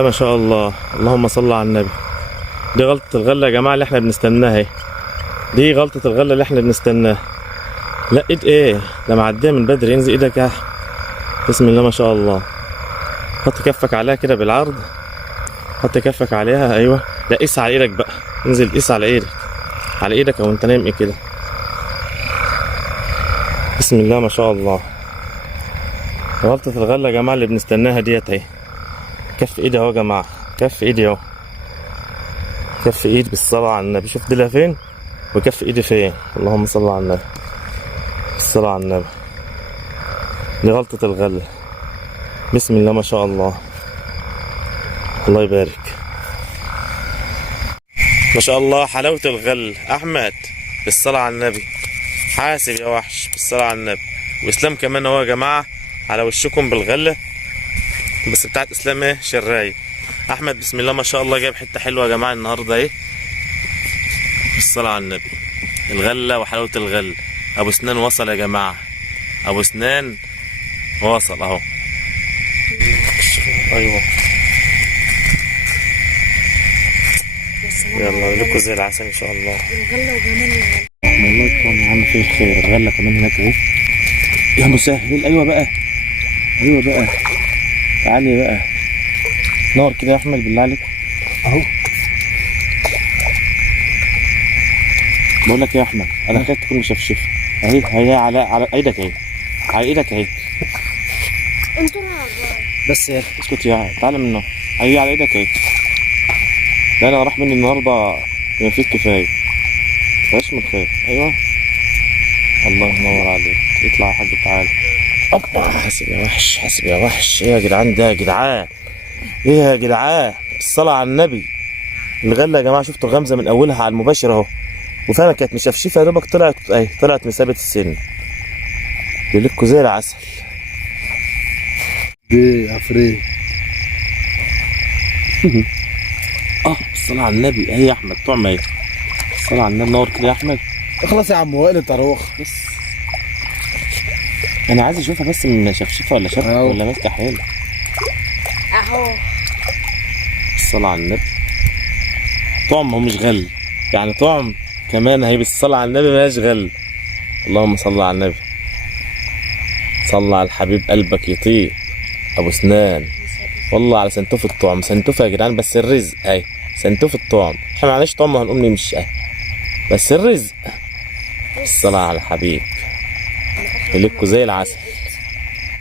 ما شاء الله، اللهم صل على النبي. دي غلطة الغلة يا جماعة اللي احنا بنستناها اهي. دي غلطة الغلة اللي احنا بنستناها. لا ايد ايه ده معدية من بدري. انزل ايدك يا بسم الله ما شاء الله. حط كفك عليها كده بالعرض، حط كفك عليها. ايوه، لا قيس على ايدك بقى. انزل قيس على ايدك، على ايدك او انت نايم ايه كده. بسم الله ما شاء الله. غلطة الغلة يا جماعة اللي بنستناها ديت اهي. كف ايدي اهو يا جماعة، كف ايدي اهو، كف ايد بالصلاة على النبي. شوف ديلها فين وكف ايدي فين. اللهم صل على النبي، بالصلاة على النبي. دي غلطة الغلة. بسم الله ما شاء الله، الله يبارك. ما شاء الله حلاوة الغل. احمد بالصلاة على النبي، حاسب يا وحش بالصلاة على النبي. واسلام كمان اهو يا جماعة على وشكم بالغلة، بس بتاعت اسلام ايه شراية. احمد بسم الله ما شاء الله جايب حتة حلوة يا جماعة النهاردة ايه، بالصلاة على النبي. الغلة وحلاوة الغل. ابو سنان وصل يا جماعة، ابو سنان وصل اهو. ايوه يلا لكم زي العسل ان شاء الله. الغلة وجمال والله يكون يا عم فيه الخير. الغلة كمان هناك اهي يا مسهل. ايوه بقى، ايوه بقى، تعالي بقى نور كده يا احمد بالله عليك اهو. بقول لك يا احمد انا خايف تكون مشفشفه اهي. هي على ايدك اهي، على ايدك اهي. انتوا بس يا اسكت يا تعالى منه. هي على ايدك اهي. لا انا راح مني النهارده ما فيك كفايه. بلاش من الخير. ايوه الله ينور عليك. اطلع يا حاج تعالى. اوبا حاسب يا وحش، حاسب يا وحش. ايه يا جدعان ده يا جدعان، ايه يا جدعان الصلاة على النبي. الغلة يا جماعة شفتوا غمزة من اولها على المباشر اهو، وفعلا كانت مشفشفة يا دوبك طلعت اهي، طلعت مسابة السن. يقولكوا زي العسل. دي عفريت. الصلاة على النبي اهي يا احمد. طعم اهي. الصلاة على النبي. نور كده يا احمد. اخلص يا عم وائل انت روخ. بس انا عايز اشوفها بس من شفشفة ولا شفة ولا ماسكة حيل. اهو الصلاة على النبي. طعم هو مش غل يعني، طعم كمان هي بالصلاة على النبي ماهيش غل. اللهم صل على النبي. صل على الحبيب قلبك يطيب. ابو سنان والله على سنتوف الطعم. سنتوف يا جدعان بس الرزق اهي. سنتوف الطعم احنا معناش طعم هنقوم نمشي اهي، بس الرزق. الصلاة على الحبيب. يلكوا زي العسل.